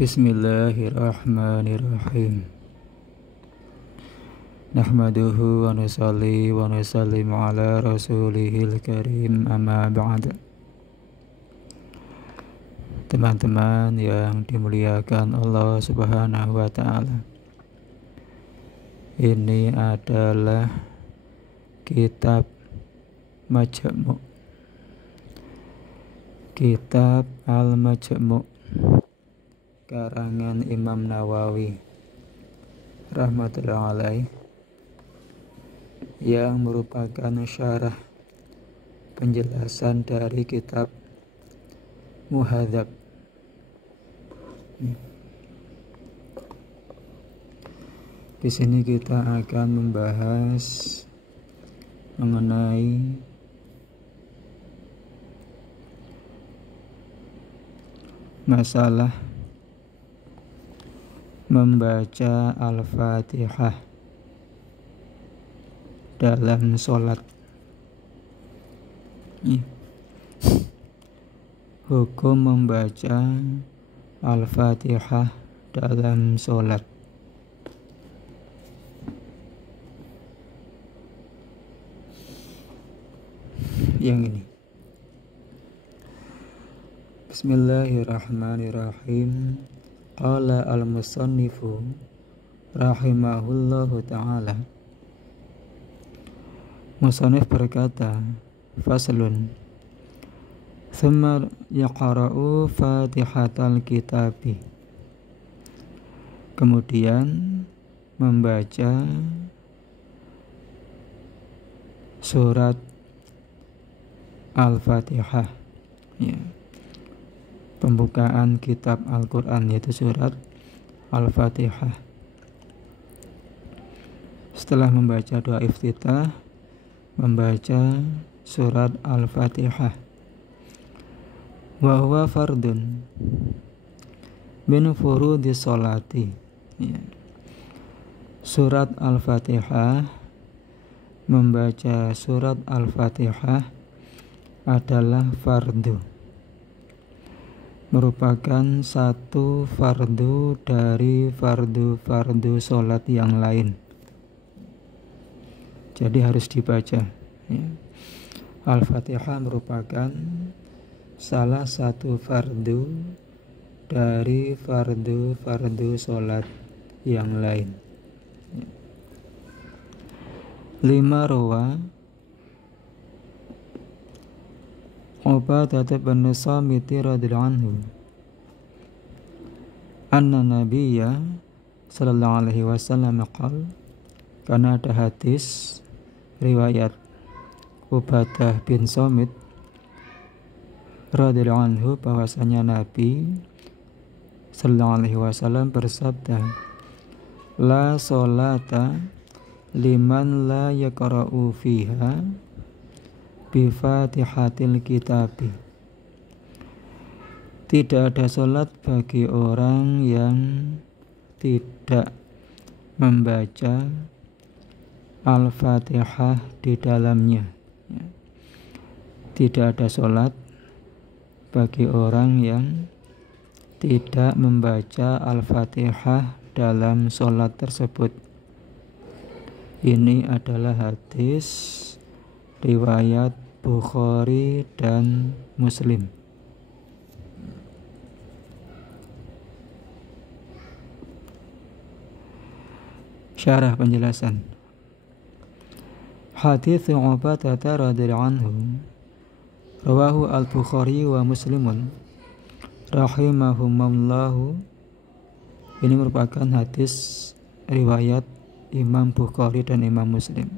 Bismillahirrahmanirrahim. Nahmaduhu wa nusalli wa nusallimu ala rasulihil karim, amma ba'd. Teman-teman yang dimuliakan Allah Subhanahu wa ta'ala, ini adalah kitab Majmu', kitab Al-Majmu', karangan Imam Nawawi rahmatullahi alaih, yang merupakan syarah penjelasan dari kitab Muhadzab. Di sini kita akan membahas mengenai masalah membaca Al-Fatihah dalam sholat. Hukum membaca Al-Fatihah dalam sholat. Yang ini. Bismillahirrahmanirrahim. Qala al-musannifu rahimahullahu ta'ala. Musannif berkata, faslun, thumma yaqra'u fatihatal kitabi. Kemudian membaca surat Al-Fatihah, ya. Pembukaan kitab Al-Quran, yaitu surat Al-Fatihah. Setelah membaca doa iftitah, membaca surat Al-Fatihah. Wa huwa fardun min furudis sholati, ya. Surat Al-Fatihah, membaca surat Al-Fatihah adalah fardu, merupakan satu fardu dari fardu-fardu sholat yang lain. Jadi harus dibaca, ya. Al-Fatihah merupakan salah satu fardu dari fardu-fardu sholat yang lain. 5 rawa Ubadah bin Samit radhiyallahu anhu anna nabiyya sallallahu alaihi wasallam qala, karena ada hadis riwayat Ubadah bin Samit radhiyallahu anhu bahwasanya Nabi sallallahu alaihi wasallam bersabda, la sholata liman la yaqra'u fiha bi fatihatil kitabi. Tidak ada sholat bagi orang yang tidak membaca Al-Fatihah di dalamnya, ya. Tidak ada sholat bagi orang yang tidak membaca Al-Fatihah dalam sholat tersebut. Ini adalah hadis riwayat Bukhari dan Muslim. Syarah penjelasan. Hadis Ubadah radhiyallahu anhu rawahu al-Bukhari wa Muslimun rahimahumullahu. Ini merupakan hadis riwayat Imam Bukhari dan Imam Muslim.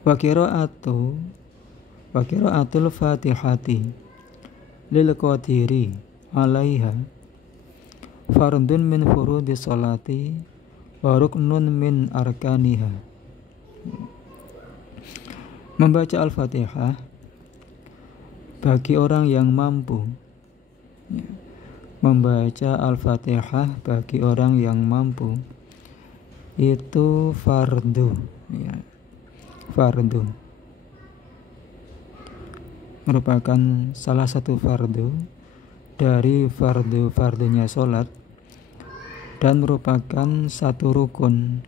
Wa qira'atul Fatihati lil qadiri 'alaiha fardun min furudis sholati wa ruknun min arkaniha. Membaca Al-Fatihah bagi orang yang mampu, ya. Membaca Al-Fatihah bagi orang yang mampu itu fardu, ya. Fardu merupakan salah satu fardu dari fardu-fardunya sholat dan merupakan satu rukun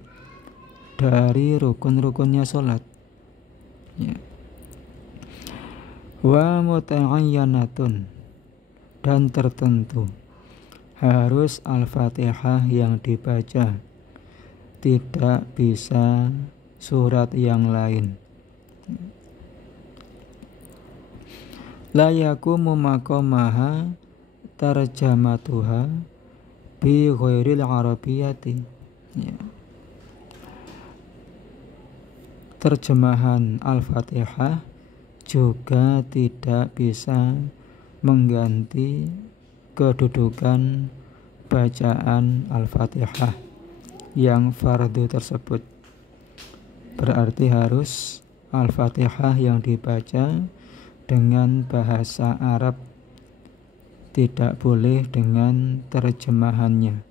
dari rukun-rukunnya sholat, ya. Wa muta'ayyanatun, dan tertentu harus Al-Fatihah yang dibaca, tidak bisa surat yang lain. La yakumu maqamaha tarjamatuha bi ghairil arabiyyati, ya. Terjemahan Al-Fatihah juga tidak bisa mengganti kedudukan bacaan Al-Fatihah yang fardu tersebut. Berarti harus Al-Fatihah yang dibaca dengan bahasa Arab, tidak boleh dengan terjemahannya.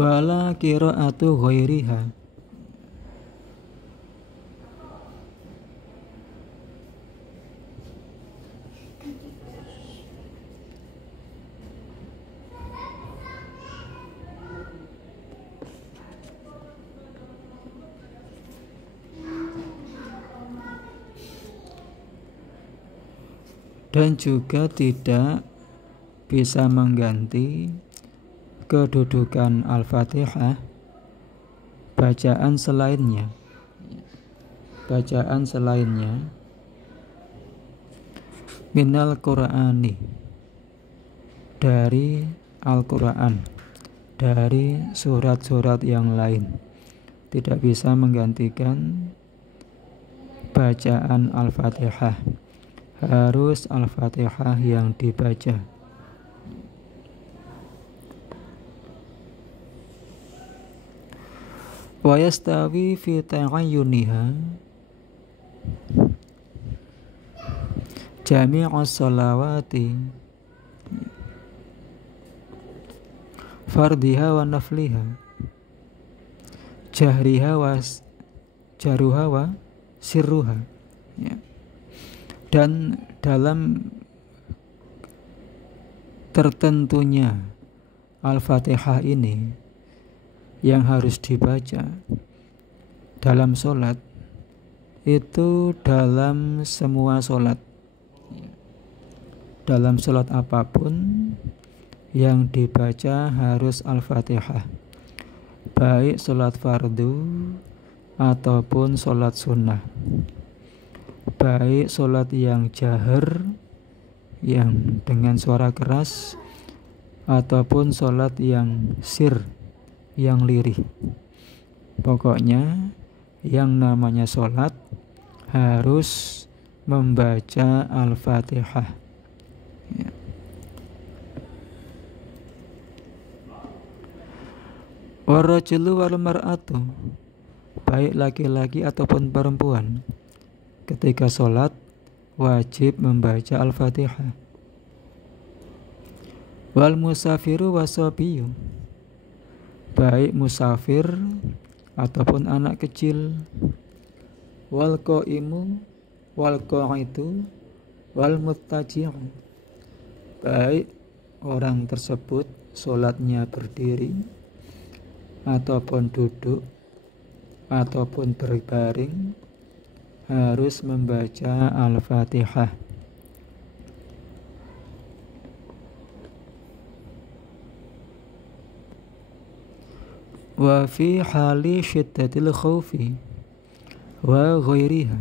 Wala qiraatu ghairiha, dan juga tidak bisa mengganti kedudukan Al-Fatihah bacaan selainnya. Bacaan selainnya minal Qur'ani, dari Al-Quran, dari surat-surat yang lain, tidak bisa menggantikan bacaan Al-Fatihah. Harus Al-Fatihah yang dibaca. Wa yastawi fi ta'ayyuniha jami'us sholawati fardiha wa nafliha jahriha wa jaruha wa sirruha, ya. Dan dalam tertentunya Al-Fatihah ini yang harus dibaca dalam sholat itu dalam semua sholat, dalam sholat apapun yang dibaca harus Al-Fatihah, baik sholat fardu ataupun sholat sunnah, baik sholat yang jahar yang dengan suara keras ataupun sholat yang sir yang lirih. Pokoknya yang namanya sholat harus membaca Al-Fatihah, ya. Warajulu wal mar'atu, baik laki-laki ataupun perempuan, ketika sholat wajib membaca Al-Fatihah. Wal musafiru wasabiyu, baik musafir ataupun anak kecil. Wal qaimu wal qa'idu wal muttaji'u, baik orang tersebut sholatnya berdiri ataupun duduk ataupun berbaring harus membaca Al-Fatihah. Wa fi hali syiddatil khaufi wa ghairiha,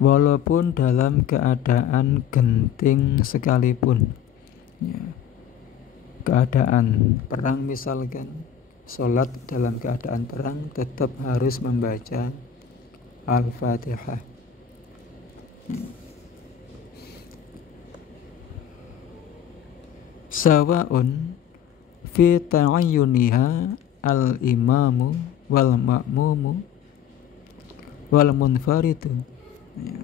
walaupun dalam keadaan genting sekalipun, ya. Keadaan perang misalkan, sholat dalam keadaan perang tetap harus membaca Al-Fatihah. Sawa'un fi ta'ayyuniha al-imamu wal ma'mumu wal munfaridu, ya.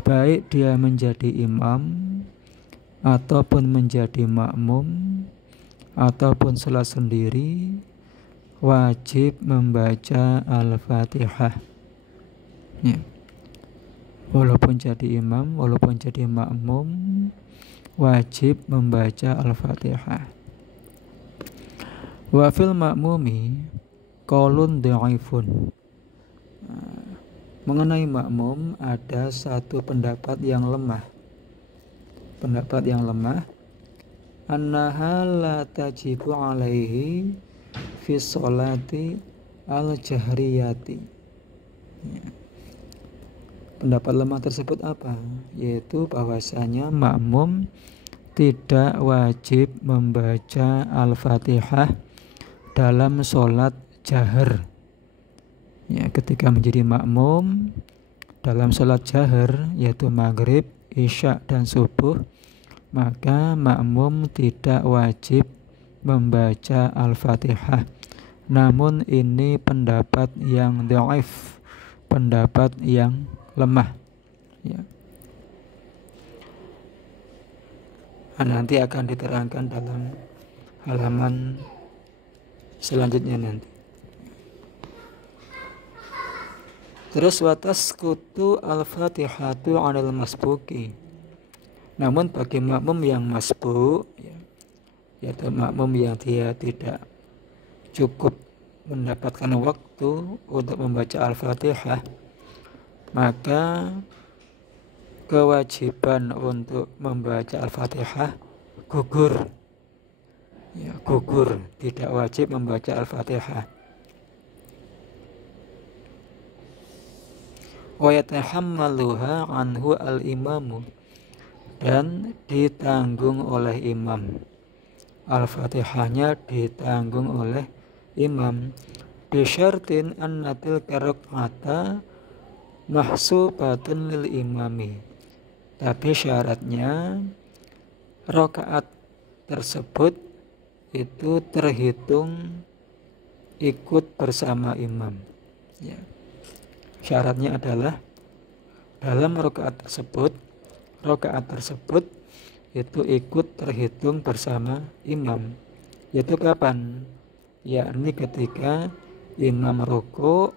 Baik dia menjadi imam ataupun menjadi makmum ataupun sholat sendiri wajib membaca Al-Fatihah. Ya. Walaupun jadi imam, walaupun jadi makmum, wajib membaca Al-Fatihah. Wa fil makmumi qaulun dhaifun. Mengenai makmum ada satu pendapat yang lemah. Pendapat yang lemah, annaha la tajibu alaihi fi sholati al-jahriyati. Ya. Pendapat lemah tersebut apa? Yaitu bahwasanya makmum tidak wajib membaca Al-Fatihah dalam sholat jahar. Ya, ketika menjadi makmum dalam sholat jahar, yaitu maghrib, isya, dan subuh, maka makmum tidak wajib membaca Al-Fatihah. Namun ini pendapat yang dhaif, pendapat yang lemah. Ya. Nanti akan diterangkan dalam halaman selanjutnya nanti. Terus watas kutu al-fatihatu 'alal masbuki. Namun bagi makmum yang masbuk, yaitu makmum yang dia tidak cukup mendapatkan waktu untuk membaca Al-Fatihah, maka kewajiban untuk membaca Al-Fatihah gugur. Ya, gugur, tidak wajib membaca Al-Fatihah. Wa yatahammaluha anhu al-imamu, dan ditanggung oleh imam. Al-Fatihahnya ditanggung oleh imam. Bisyartin annatil karak'ata mahsubatun lil imami. Tapi syaratnya rakaat tersebut itu terhitung ikut bersama imam. Ya. Syaratnya adalah dalam rakaat tersebut itu ikut terhitung bersama imam. Yaitu kapan? Yakni ketika imam ruku,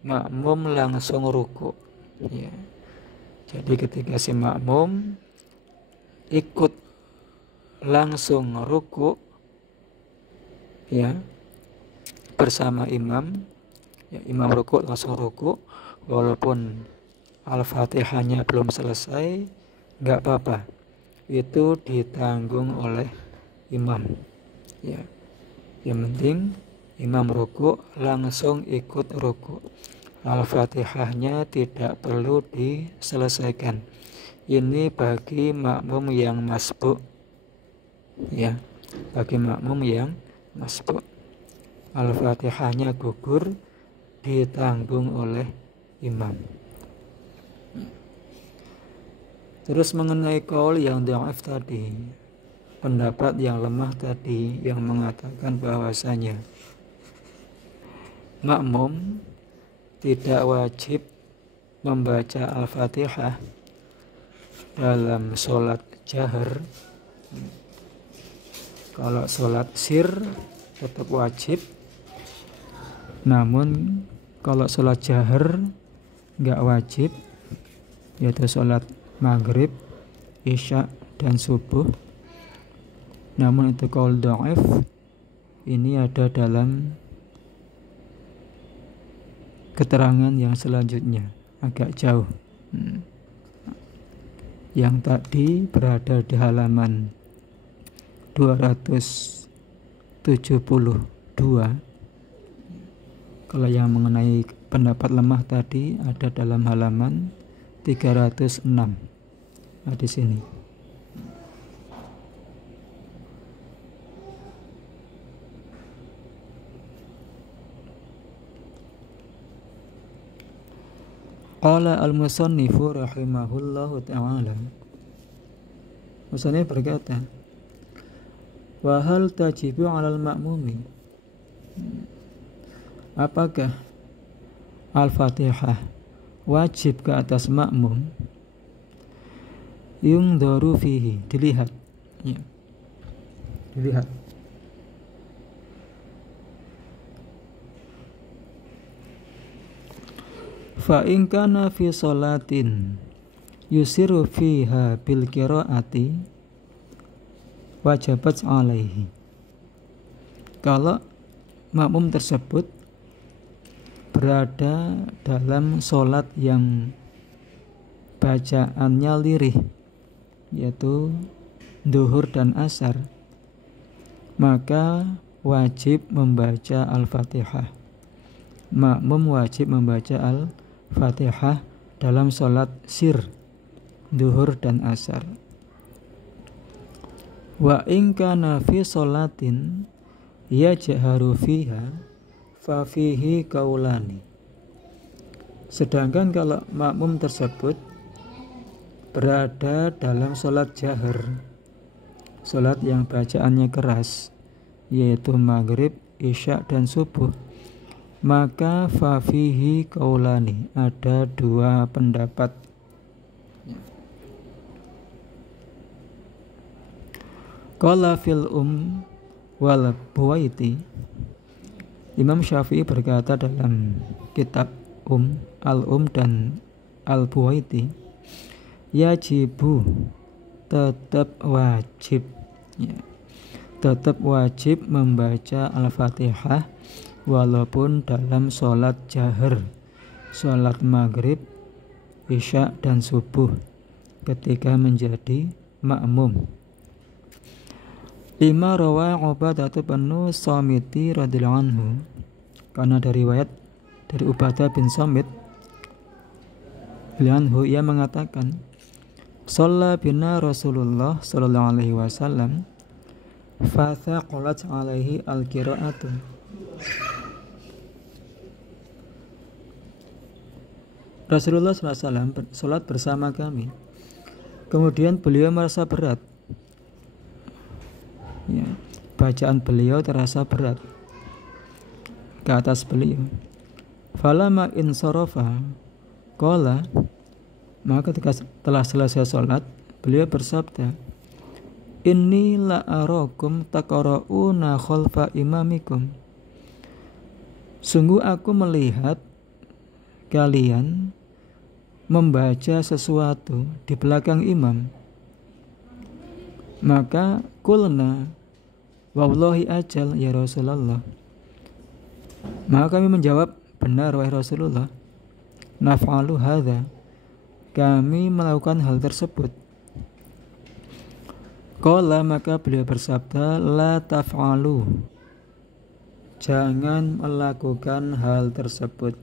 makmum langsung ruku. Ya. Jadi ketika si makmum ikut langsung ruku, ya, bersama imam, ya, imam ruku langsung ruku, walaupun Al-Fatihahnya belum selesai, nggak apa-apa, itu ditanggung oleh imam. Ya, yang penting imam ruku langsung ikut ruku. Al-Fatihahnya tidak perlu diselesaikan. Ini bagi makmum yang masbuk. Ya, bagi makmum yang masbuk. Al-Fatihahnya gugur, ditanggung oleh imam. Terus mengenai qaul yang dhaif tadi, pendapat yang lemah tadi yang mengatakan bahwasanya makmum tidak wajib membaca Al-Fatihah dalam sholat jahar. Kalau sholat sir tetap wajib, namun kalau sholat jahar nggak wajib, yaitu sholat maghrib, isya, dan subuh. Namun itu qaul dhaif. Ini ada dalam keterangan yang selanjutnya, agak jauh. Yang tadi berada di halaman 272. Kalau yang mengenai pendapat lemah tadi ada dalam halaman 306. Nah, di sini. Qala al-musannifu rahimahullahu ta'ala. Musannif berkata, wa hal tajibu 'alal ma'mumi. Apakah Al-Fatihah wajib ke atas makmum? Yungdaru fihi, dilihat. Ya. Dilihat. Fa in kana fi sholatin yusiru fiha bil qiraati wajabat alaihi. Kalau makmum tersebut berada dalam sholat yang bacaannya lirih, yaitu duhur dan asar, maka wajib membaca Al-Fatihah. Makmum wajib membaca Al-Fatihah dalam sholat sir, duhur dan asar. Wa in kana fi sholatin yajharu fiha fa fihi kaulani. Sedangkan kalau makmum tersebut berada dalam sholat jahar, sholat yang bacaannya keras, yaitu maghrib, isya dan subuh, maka fa fihi kaulani, ada dua pendapat. Qala fil wal buwaiti, Imam Syafi'i berkata dalam kitab Al-Um dan Al-Buwaiti, yajibu, tetap wajib, ya, tetap wajib membaca Al-Fatihah walaupun dalam sholat jahar, sholat maghrib, isya dan subuh, ketika menjadi makmum. Lima rawa Ubadah bin Samiti radhiyallahu anhu, karena dari riwayat dari Ubadah bin Samit radhiyallahu anhu, ia mengatakan, shalla bina Rasulullah sallallahu alaihi wasallam fa thaqalat alaihi al-qira'atu. Rasulullah sallallahu alaihi wasallam salat bersama kami, kemudian beliau merasa berat, ya, bacaan beliau terasa berat ke atas beliau. Falama insarafa qala, maka ketika telah selesai sholat, beliau bersabda, inni la arakum taqra'una khalfa imamikum. Sungguh aku melihat kalian membaca sesuatu di belakang imam. Maka kulna wallahi ajal ya Rasulullah, maka kami menjawab, benar wahai Rasulullah, naf'alu hadza, kami melakukan hal tersebut. Qala, maka beliau bersabda, la taf'alu, jangan melakukan hal tersebut,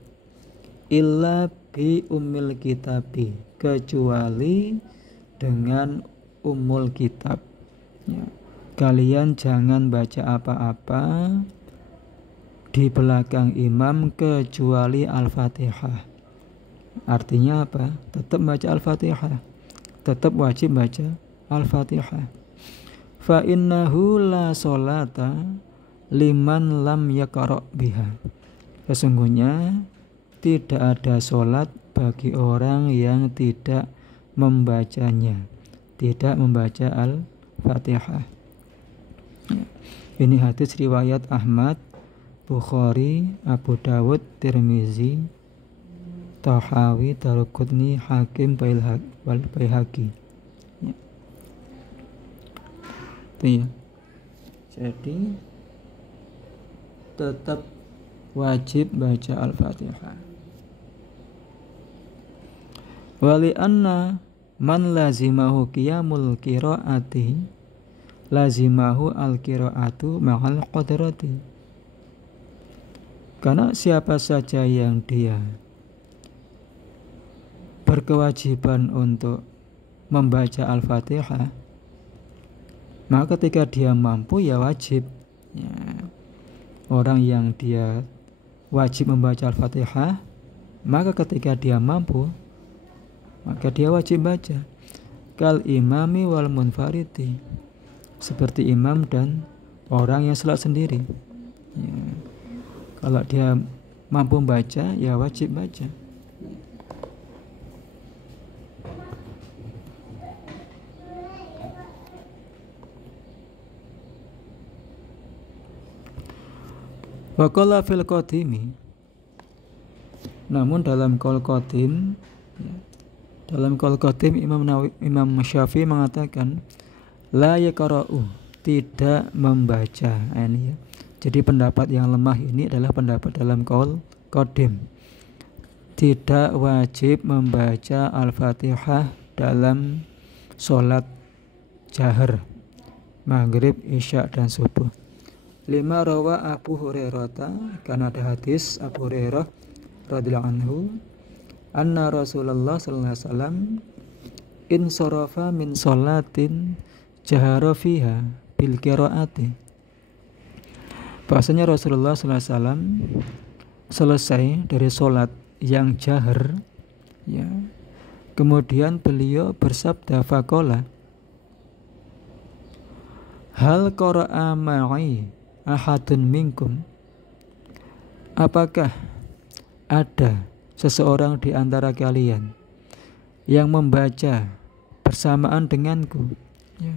illa bi ummil kitabi, kecuali dengan ummul kitab, ya. Kalian jangan baca apa-apa di belakang imam kecuali Al-Fatihah. Artinya apa? Tetap baca Al-Fatihah, tetap wajib baca Al-Fatihah. Fa innahu la sholata liman lam yaqra' biha. Sesungguhnya tidak ada sholat bagi orang yang tidak membacanya, tidak membaca Al-Fatihah. Ini hadis riwayat Ahmad, Bukhari, Abu Dawud, Tirmizi, Tahawi, Daruqutni, Hakim, Baihaqi. Ya. Itu ya. Jadi tetap wajib baca Al-Fatihah. Wali anna man lazimahu qiyamul qiraati lazimahu al-qiraatu ma'al qadrati. Karena siapa saja yang dia berkewajiban untuk membaca Al-Fatihah, maka ketika dia mampu ya wajib, ya. Orang yang dia wajib membaca Al-Fatihah, maka ketika dia mampu, maka dia wajib baca. Kal imami wal munfariti, seperti imam dan orang yang salat sendiri, ya. Kalau dia mampu baca, ya wajib baca. Wa qala fil qadimi, Namun dalam qaul qadim, ya, dalam qaul qadim Imam Syafi'i mengatakan la yaqra'u, tidak membaca. Ini ya. Jadi pendapat yang lemah ini adalah pendapat dalam qaul qadim. Tidak wajib membaca Al-Fatihah dalam sholat jahar maghrib, isya dan subuh. 5 rawa Abu Hurairah, karena ada hadis Abu Hurairah radhiyallahu anhu, anna Rasulullah sallallahu alaihi wasallam in sarafa min sholatin jahara fiha bil qiraati. Bahasanya Rasulullah sallallahu alaihi wasallam selesai dari sholat yang jahar, ya, kemudian beliau bersabda, faqala hal qara'a ma'i ahadun minkum, apakah ada seseorang di antara kalian yang membaca bersamaan denganku, ya,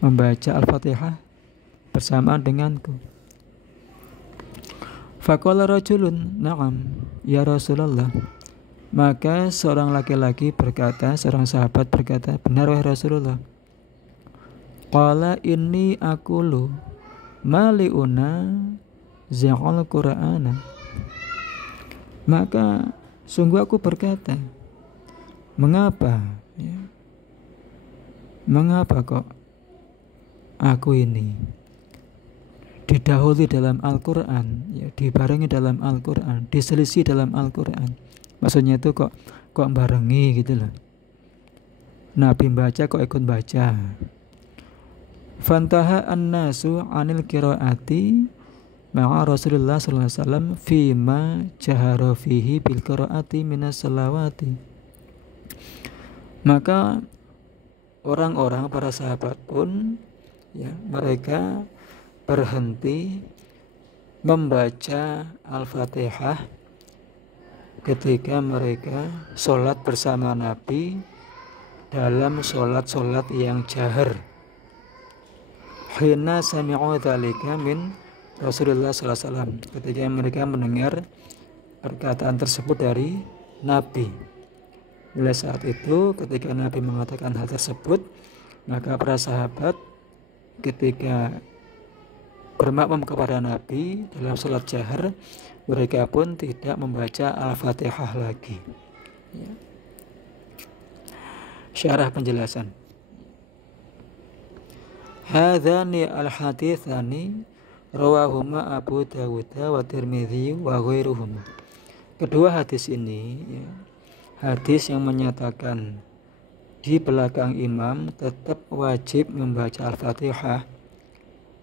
membaca Al-Fatihah bersamaan denganku. Faqala rajulun, na'am ya Rasulullah. Maka seorang laki-laki berkata, seorang sahabat berkata, benar wahai Rasulullah. Qala inni aqulu maliuna za'al Qur'ana. Maka sungguh aku berkata, mengapa, ya, mengapa kok aku ini didahului dalam Al-Quran, ya, dibarengi dalam Al-Quran, diselisih dalam Al-Quran. Maksudnya itu kok barengi gitu loh. Nabi baca kok ikut baca. Fantaha an-nasu anil qiraati ma'a Rasulullah sallallahu alaihi wasallam fima jahara fihi bil qiraati minas salawati. Maka orang-orang, para sahabat pun, ya, mereka berhenti membaca Al-Fatihah ketika mereka sholat bersama Nabi dalam sholat yang jahar. Hina sami'u dzalika min Rasulullah sallallahu alaihi wasallam, ketika mereka mendengar perkataan tersebut dari Nabi. Mulai saat itu ketika Nabi mengatakan hal tersebut, maka para sahabat ketika bermakmum kepada Nabi dalam sholat jahar, mereka pun tidak membaca Al-Fatihah lagi, ya. Syarah penjelasan. Hadzani al-haditsani rawahuma Abu Dawud wa Tirmidzi wa ghairuhum. Kedua hadis ini, ya, hadis yang menyatakan di belakang imam tetap wajib membaca Al-Fatihah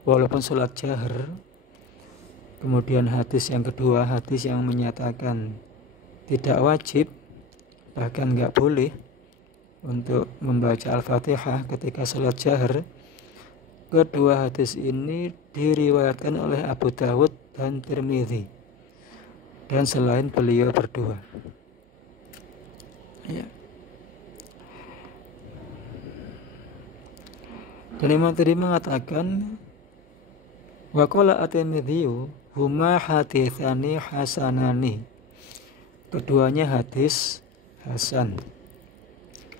walaupun sholat jahar. Kemudian hadis yang kedua, hadis yang menyatakan tidak wajib, bahkan nggak boleh untuk membaca Al-Fatihah ketika sholat jahar. Kedua hadis ini diriwayatkan oleh Abu Dawud dan Tirmidzi, dan selain beliau berdua, ya. Dan Imam tadi mengatakan wa qala at-Tirmidzi huma haditsani hasanani, keduanya hadis hasan.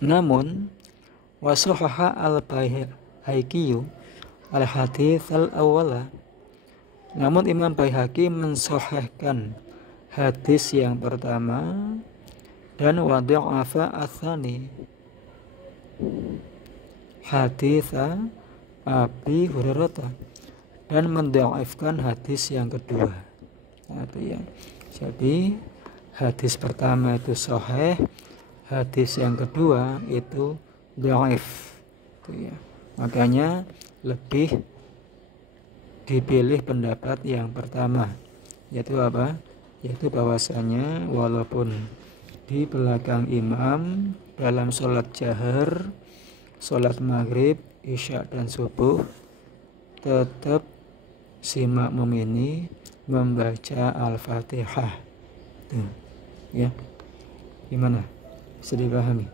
Namun wasahaha al-Baihaqi al-hadits al-awwala, namun Imam Baihaqi mensahihkan hadis yang pertama, dan wada'afa ats-tsani hadits Abi Hurairah, dan mendhaifkan hadis yang kedua. Ya. Jadi hadis pertama itu sahih, hadis yang kedua itu dhaif, ya. Makanya lebih dipilih pendapat yang pertama, yaitu apa? Yaitu bahwasanya walaupun di belakang imam dalam sholat jahar, sholat maghrib, isya dan subuh, tetap si makmum ini membaca Al-Fatihah. Tuh, ya. Gimana? Bisa dipahami?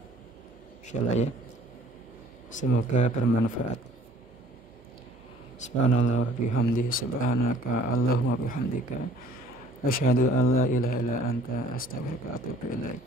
Insyaallah, ya. Semoga bermanfaat. Subhanallah wa bihamdi, subhanaka Allahumma bihamdika, Asyhadu an la ilaha illa anta astaghfiruka wa atubu ilaik.